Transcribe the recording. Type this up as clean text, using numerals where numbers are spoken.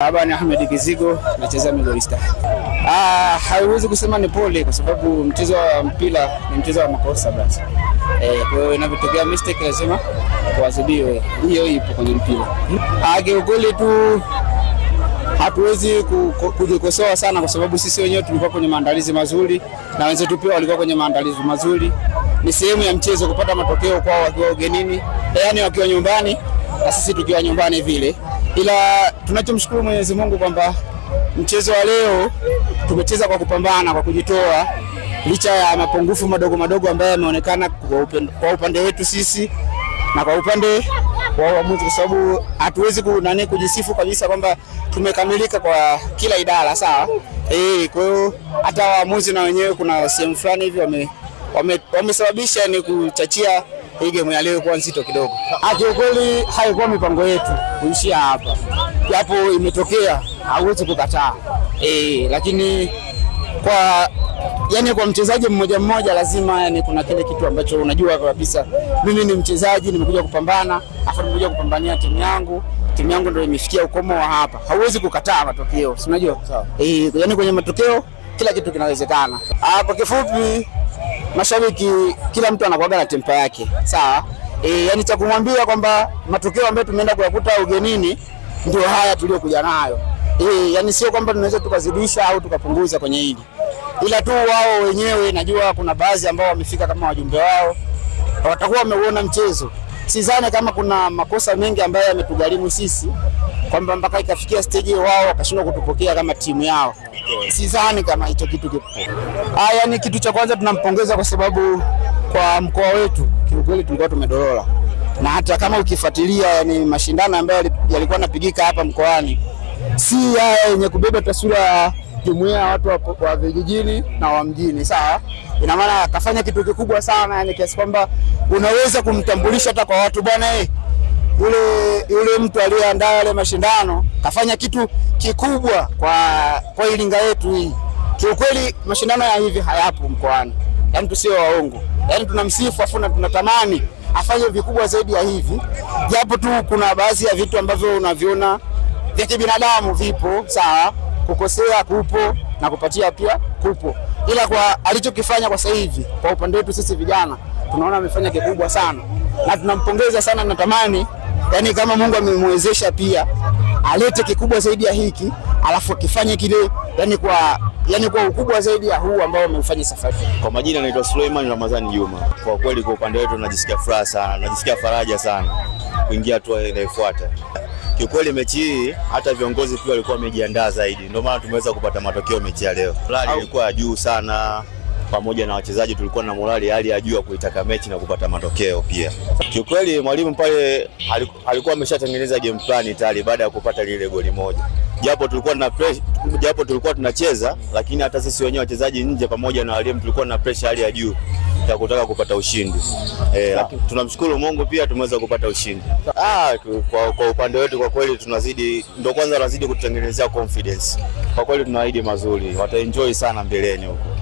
Abani Ahmed Kizigo nacheza Migori Star. Haiwezi kusema ni pole kwa sababu mchezo wa mpira ni mchezo wa makosa basi. Kwa hiyo inapotokea mistake lazima kuadhibiwe. Hiyo ipo kwenye mpira. Kiukweli tu hatuwezi kujikosoa sana kwa sababu sisi wenyewe tulikuwa kwenye maandalizi mazuri na wenzetu pia walikuwa kwenye maandalizi mazuri. Ni sehemu ya mchezo kupata matokeo kwao wakiwa ugenini, yaani wakiwa nyumbani na sisi tukiwa nyumbani vile. Ila tunachomshukuru Mwenyezi Mungu kwamba mchezo wa leo tumecheza kwa kupambana, kwa kujitoa licha ya mapungufu madogo ambayo yameonekana kwa upande wetu sisi na kwa upande wa waamuzi, kwa sababu hatuwezi kujisifu kabisa kwamba tumekamilika kwa kila idara, sawa? Kwa hiyo hata waamuzi na wenyewe kuna sehemu fulani hivi wamesababisha ni kuchachia hii game ya leo kwa nzito kidogo. Kweli haikuwa mipango yetu kuishia hapa. Japo imetokea, hauwezi kukataa. Lakini kwa mchezaji mmoja lazima kuna kile kitu ambacho unajua kabisa mimi ni mchezaji, nimekuja kupambana, afa nimekuja kupambania timu yangu. Timu yangu ndio imefikia ukomo wa hapa. Hauwezi kukataa matokeo, si unajua? Kwenye matokeo kila kitu kinawezekana. Kwa kifupi, mashabiki kila mtu anakuwa na tempa yake, sawa? Cha kumwambia kwamba matokeo ambayo tumeenda kuyakuta ugenini ndio haya tuliokuja nayo. Sio kwamba tunaweza tukazidisha au tukapunguza kwenye hili. Ila tu wao wenyewe najua kuna baadhi ambao wamefika kama wajumbe wao watakuwa wameuona mchezo. Sidhani kama kuna makosa mengi ambayo yametugharimu sisi kwamba mpaka ikafikia stage wao wakashindwa kutupokea kama timu yao. Sidhani kama hicho kitu kipo. Kitu cha kwanza tunampongeza kwa sababu kwa mkoa wetu kiukweli tulikuwa tumedorola. Na hata kama ukifuatilia mashindano ambayo yalikuwa yanapigika hapa mkoani, si yenye kubeba taswira ya jumuiya ya watu wa vijijini na wa mjini, sawa? Ina maana akafanya kitu kikubwa sana, kiasi kwamba unaweza kumtambulisha hata kwa watu, bwana yule mtu aliyeandaa yale mashindano kafanya kitu kikubwa kwa Iringa yetu hii. Kiukweli mashindano ya hivi hayapo mkoani. Tusio waongo. Tunamsifu afu na tunatamani afanye vikubwa zaidi ya hivi. Japo tu kuna baadhi ya vitu ambavyo unaviona vya kibinadamu vipo, sawa? Kukosea kupo na kupatia pia kupo. Ila kwa alichokifanya kwa sasa hivi kwa upande wetu sisi vijana tunaona amefanya kikubwa sana. Na tunampongeza sana, natamani kama Mungu amemwezesha pia alete kikubwa zaidi ya hiki, alafu akifanye kile kwa ukubwa zaidi ya huu ambao amefanya safari. Kwa majina naitwa Suleiman Ramadhani Juma. Kwa kweli kwa upande wetu najisikia furaha sana, najisikia faraja sana kuingia hatua inayofuata. Kiukweli mechi hii hata viongozi pia walikuwa wamejiandaa zaidi. Ndio maana tumeweza kupata matokeo mechi ya leo. Morali ilikuwa juu sana, pamoja na wachezaji tulikuwa na morali hali ya juu ya kuitaka mechi na kupata matokeo pia. Kiukweli mwalimu pale alikuwa ameshatengeneza game plan tayari baada ya kupata lile goli moja. Japo tulikuwa tunacheza, lakini hata sisi wenyewe wachezaji nje pamoja na walimu tulikuwa na pressure hali ya juu ya kutaka kupata ushindi. Lakini tunamshukuru Mungu pia tumeweza kupata ushindi. Kwa upande wetu kwa kweli tunazidi kutengenezea confidence. Kwa kweli tunaahidi mazuri, wataenjoy sana mbeleni huko.